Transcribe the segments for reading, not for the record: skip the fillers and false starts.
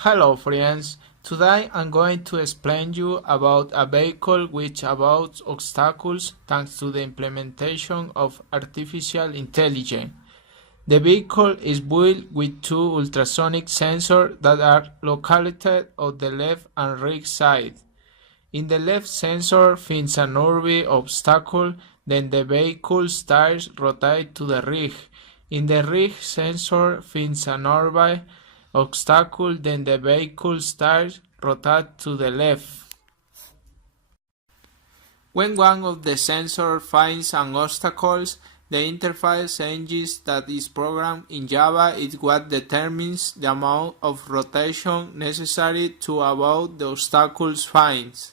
Hello friends, today I'm going to explain you about a vehicle which avoids obstacles thanks to the implementation of artificial intelligence. The vehicle is built with two ultrasonic sensors that are located on the left and right side. In the left sensor finds a nearby obstacle, then the vehicle's tires rotate to the right. In the right sensor finds a nearby obstacle, then the vehicle's tires rotate to the left. When one of the sensors finds an obstacle, the interface engine that is programmed in Java is what determines the amount of rotation necessary to avoid the obstacle's finds.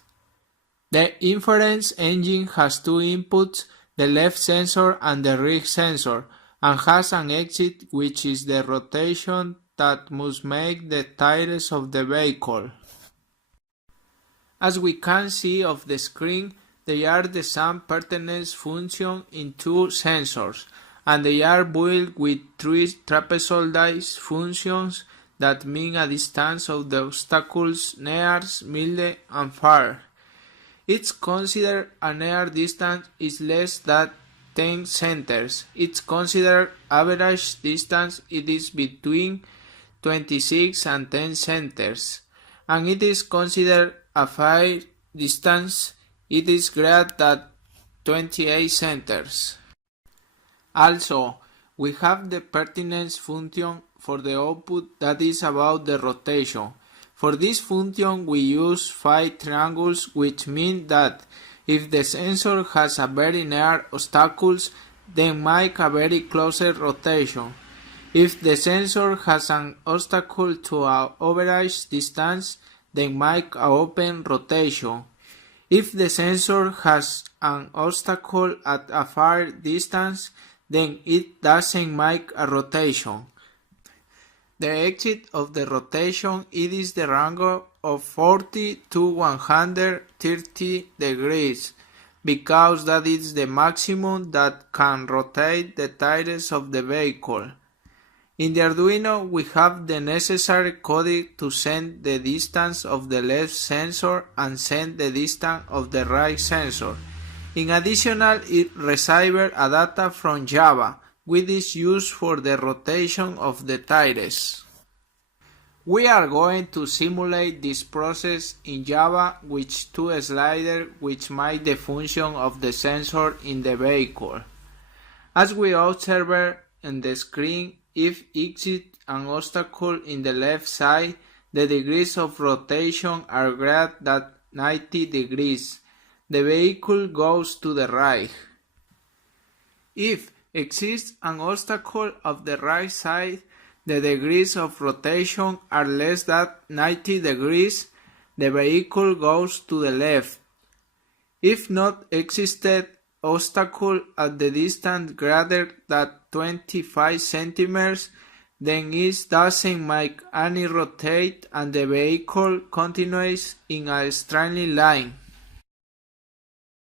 The inference engine has two inputs, the left sensor and the right sensor, and has an exit which is the rotation that must make the tires of the vehicle. As we can see of the screen, they are the same pertinence function in two sensors, and they are built with three trapezoidal functions that mean a distance of the obstacles near, middle, and far. It's considered a near distance is less than 10 centimeters. It's considered average distance it is between 26 and 10 centimeters. And it is considered a fair distance it is greater than 28 centimeters. Also, we have the pertinence function for the output that is about the rotation. For this function we use 5 triangles, which mean that if the sensor has a very near obstacles, then make a very closer rotation. If the sensor has an obstacle to an average distance, then make a open rotation. If the sensor has an obstacle at a far distance, then it doesn't make a rotation. The exit of the rotation is the range of 40 to 130 degrees, because that is the maximum that can rotate the tires of the vehicle. In the Arduino we have the necessary code to send the distance of the left sensor and send the distance of the right sensor. In addition, it receives a data from Java, which is used for the rotation of the tires. We are going to simulate this process in Java with two sliders which make the function of the sensor in the vehicle. As we observe on the screen, if exit an obstacle in the left side, the degrees of rotation are greater than 90 degrees. The vehicle goes to the right. If exists an obstacle of the right side, the degrees of rotation are less than 90 degrees, the vehicle goes to the left. If not existed obstacle at the distance greater than 25 centimeters, then it doesn't make any rotate and the vehicle continues in a straight line.